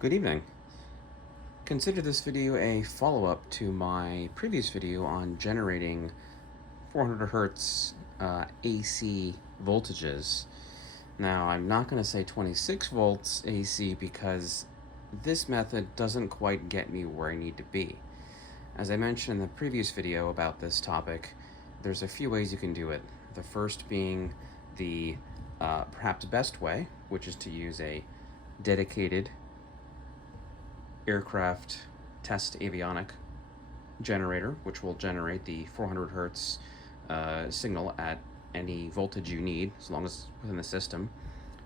Good evening. Consider this video a follow-up to my previous video on generating 400 hertz AC voltages. Now, I'm not going to say 26 volts AC because this method doesn't quite get me where I need to be. As I mentioned in the previous video about this topic, there's a few ways you can do it. The first being the perhaps best way, which is to use a dedicated aircraft test avionic generator, which will generate the 400 hertz signal at any voltage you need, as long as it's within the system.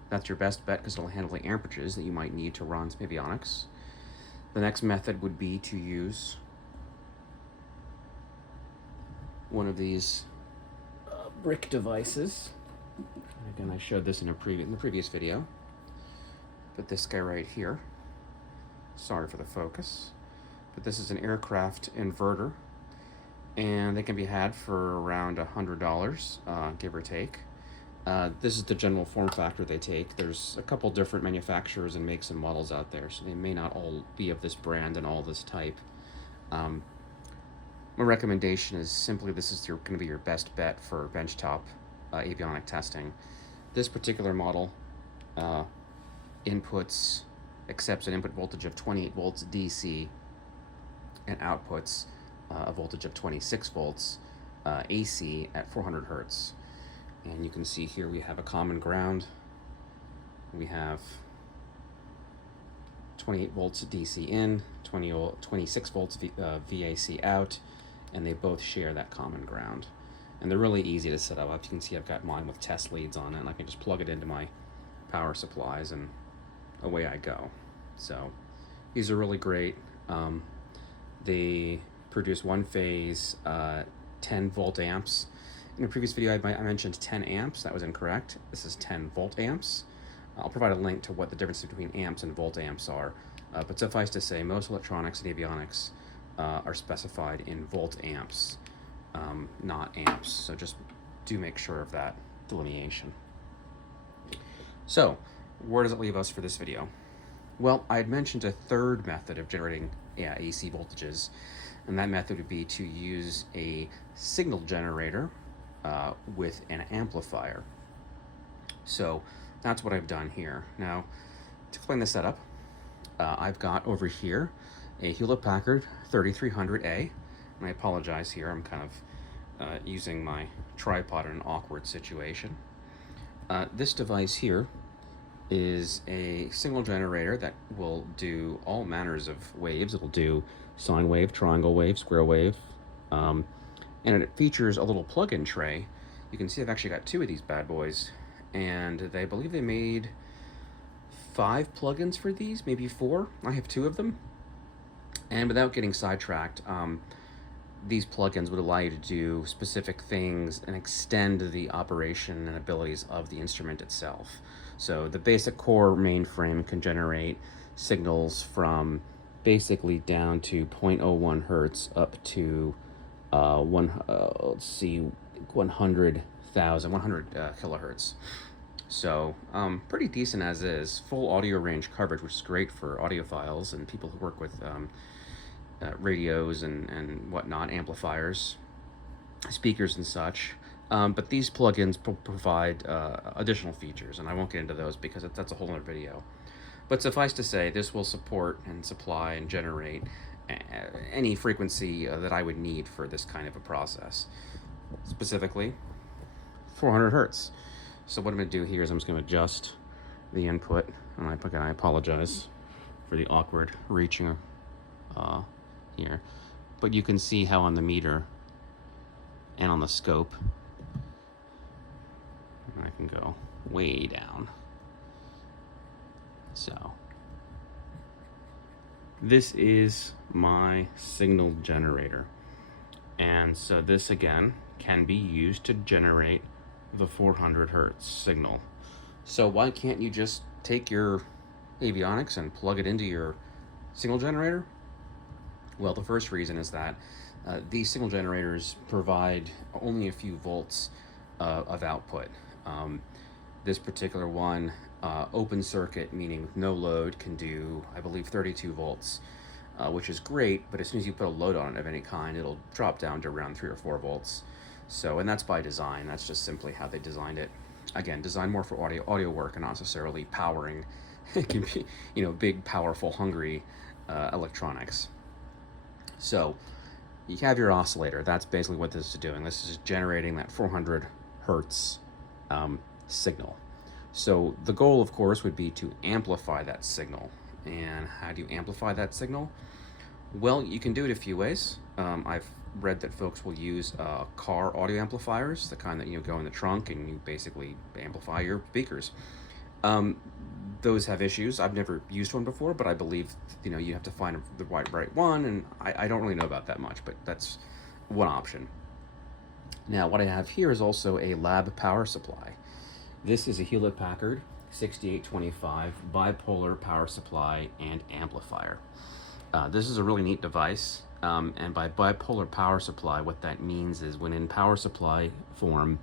That's your best bet because it'll handle the amperages that you might need to run some avionics. The next method would be to use one of these brick devices. And again, I showed this in the previous video, but this guy right here. Sorry for the focus, but this is an aircraft inverter, and they can be had for around $100, give or take. This is the general form factor they take. There's a couple different manufacturers and makes and models out there, so they may not all be of this brand and all this type. My recommendation is simply this is going to be your best bet for benchtop avionic testing. This particular model accepts an input voltage of 28 volts DC and outputs a voltage of 26 volts AC at 400 hertz. And you can see here we have a common ground. We have 28 volts DC in, 26 volts VAC out, and they both share that common ground. And they're really easy to set up. You can see I've got mine with test leads on it, and I can just plug it into my power supplies and away I go. So these are really great. They produce one phase 10 volt amps. In a previous video I mentioned 10 amps. That was incorrect. This is 10 volt amps. I'll provide a link to what the difference between amps and volt amps are, but suffice to say most electronics and avionics are specified in volt amps, not amps, so just do make sure of that delineation. So where does it leave us for this video? Well, I had mentioned a third method of generating AC voltages, and that method would be to use a signal generator with an amplifier. So that's what I've done here. Now, to explain the setup, I've got over here a Hewlett-Packard 3300A, and I apologize here, I'm kind of using my tripod in an awkward situation. This device here is a signal generator that will do all manners of waves. It'll do sine wave, triangle wave, square wave, and it features a little plug-in tray. You can see I've actually got two of these bad boys, and I believe they made 5 plugins for these, maybe 4. I have 2 of them, and without getting sidetracked, these plugins would allow you to do specific things and extend the operation and abilities of the instrument itself. So the basic core mainframe can generate signals from basically down to 0.01 hertz up to 100 kilohertz. So pretty decent as is. Full audio range coverage, which is great for audiophiles and people who work with radios and whatnot, amplifiers, speakers and such. But these plugins provide additional features, and I won't get into those because that's a whole other video. But suffice to say, this will support and supply and generate any frequency that I would need for this kind of a process. Specifically, 400 hertz. So what I'm going to do here is I'm just going to adjust the input, and I apologize for the awkward reaching here, but you can see how on the meter and on the scope I can go way down. So this is my signal generator, and so this again can be used to generate the 400 hertz signal. So why can't you just take your avionics and plug it into your signal generator? Well, the first reason is that these signal generators provide only a few volts of output. This particular one open circuit, meaning with no load, can do, I believe, 32 volts, which is great, but as soon as you put a load on it of any kind, it'll drop down to around 3 or 4 volts. So, and that's by design. That's just simply how they designed it. Again, designed more for audio work and not necessarily powering, it can be, big, powerful, hungry electronics. So you have your oscillator. That's basically what this is doing. This is generating that 400 hertz signal. So the goal, of course, would be to amplify that signal. And how do you amplify that signal? Well, you can do it a few ways. I've read that folks will use car audio amplifiers, the kind that go in the trunk and you basically amplify your speakers. Those have issues. I've never used one before, but I believe you have to find the right one, and I don't really know about that much, but that's one option. Now, what I have here is also a lab power supply. This is a Hewlett-Packard 6825 bipolar power supply and amplifier. This is a really neat device, and by bipolar power supply, what that means is when in power supply form,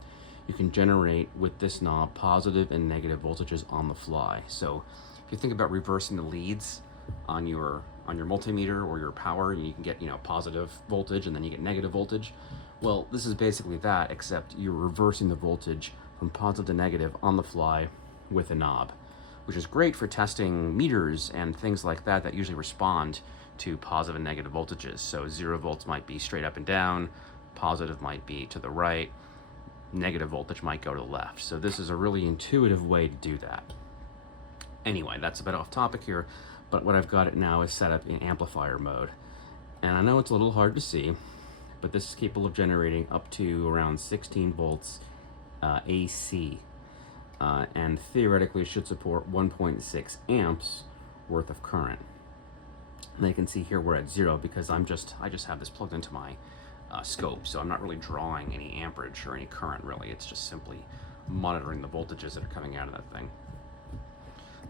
you can generate with this knob positive and negative voltages on the fly. So if you think about reversing the leads on your multimeter or your power, and you can get positive voltage and then you get negative voltage. Well, this is basically that, except you're reversing the voltage from positive to negative on the fly with a knob, which is great for testing meters and things like that that usually respond to positive and negative voltages. So 0 volts might be straight up and down, positive might be to the right, negative voltage might go to the left. So this is a really intuitive way to do that. Anyway, that's a bit off topic here, but what I've got it now is set up in amplifier mode. And I know it's a little hard to see, but this is capable of generating up to around 16 volts AC, and theoretically should support 1.6 amps worth of current. And you can see here we're at 0 because I just have this plugged into my scope, so I'm not really drawing any amperage or any current really. It's just simply monitoring the voltages that are coming out of that thing.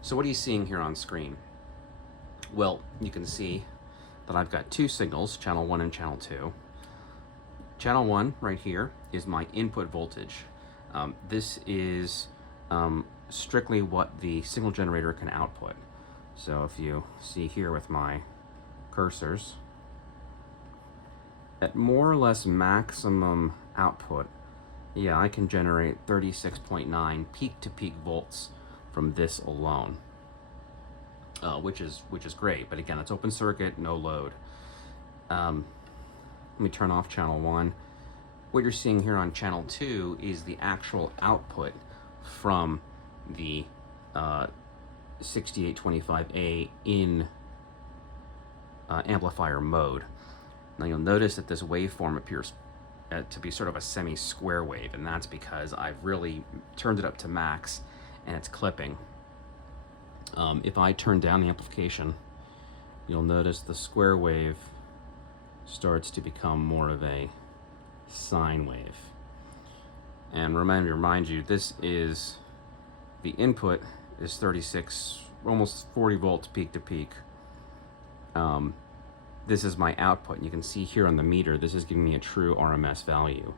So what are you seeing here on screen? Well, you can see that I've got 2 signals, channel 1 and channel 2. Channel 1 right here is my input voltage. This is strictly what the signal generator can output. So if you see here with my cursors, at more or less maximum output, yeah, I can generate 36.9 peak-to-peak volts from this alone, which is great. But again, it's open circuit, no load. Let me turn off channel 1. What you're seeing here on channel 2 is the actual output from the 6825A in amplifier mode. Now you'll notice that this waveform appears to be sort of a semi-square wave, and that's because I've really turned it up to max and it's clipping. If I turn down the amplification, you'll notice the square wave starts to become more of a sine wave. And remind you, this is the input is 36, almost 40 volts peak to peak. This is my output, and you can see here on the meter, this is giving me a true RMS value.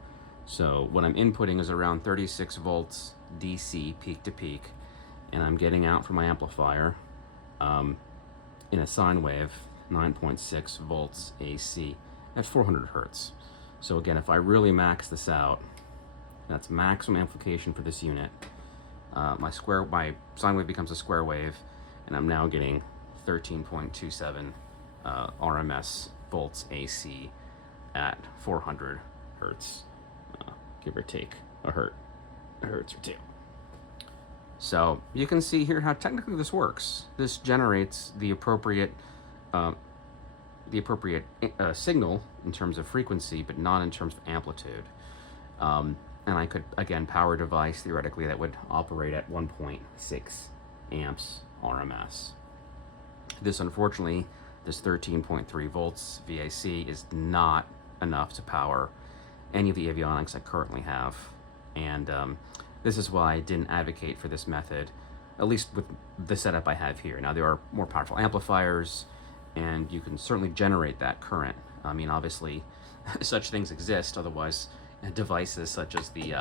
So what I'm inputting is around 36 volts DC peak to peak, and I'm getting out from my amplifier in a sine wave 9.6 volts AC at 400 hertz. So again, if I really max this out, that's maximum amplification for this unit. My sine wave becomes a square wave, and I'm now getting 13.27 RMS volts AC at 400 hertz, give or take a hertz or two. So you can see here how technically this works. This generates the appropriate signal in terms of frequency, but not in terms of amplitude. And I could, again, power a device theoretically that would operate at 1.6 amps RMS. This, unfortunately, this 13.3 volts VAC is not enough to power any of the avionics I currently have. And this is why I didn't advocate for this method, at least with the setup I have here. Now, there are more powerful amplifiers, and you can certainly generate that current. I mean, obviously, such things exist, otherwise devices such as the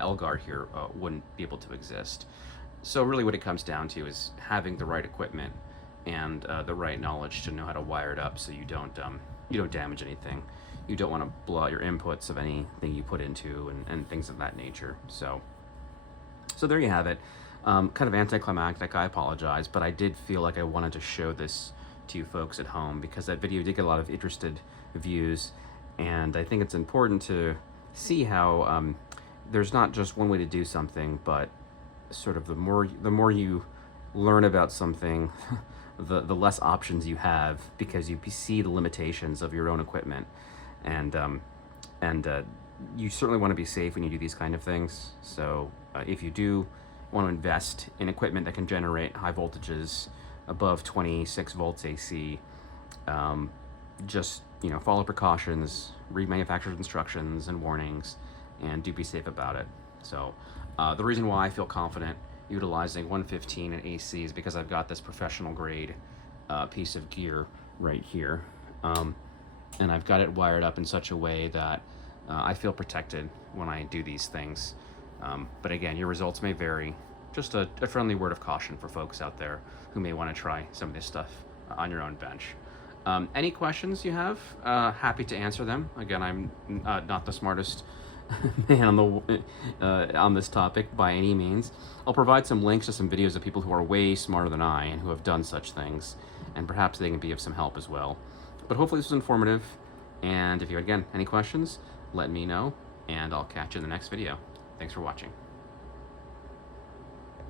Elgar here wouldn't be able to exist. So really what it comes down to is having the right equipment and the right knowledge to know how to wire it up so you don't damage anything. You don't want to blow out your inputs of anything you put into and things of that nature. So there you have it. Kind of anticlimactic, I apologize, but I did feel like I wanted to show this to you folks at home because that video did get a lot of interested views, and I think it's important to see how there's not just one way to do something, but sort of the more you learn about something, the less options you have because you see the limitations of your own equipment, and you certainly want to be safe when you do these kind of things. So if you do want to invest in equipment that can generate high voltages above 26 volts AC, just follow precautions, read manufacturer's instructions and warnings, and do be safe about it. So the reason why I feel confident utilizing 115 and AC is because I've got this professional grade piece of gear right here, and I've got it wired up in such a way that I feel protected when I do these things. But again, your results may vary. Just a friendly word of caution for folks out there who may want to try some of this stuff on your own bench. Any questions you have, happy to answer them. Again, I'm not the smartest man on this topic by any means. I'll provide some links to some videos of people who are way smarter than I and who have done such things, and perhaps they can be of some help as well. But hopefully this was informative, and if you, again, any questions, let me know, and I'll catch you in the next video. Thanks for watching.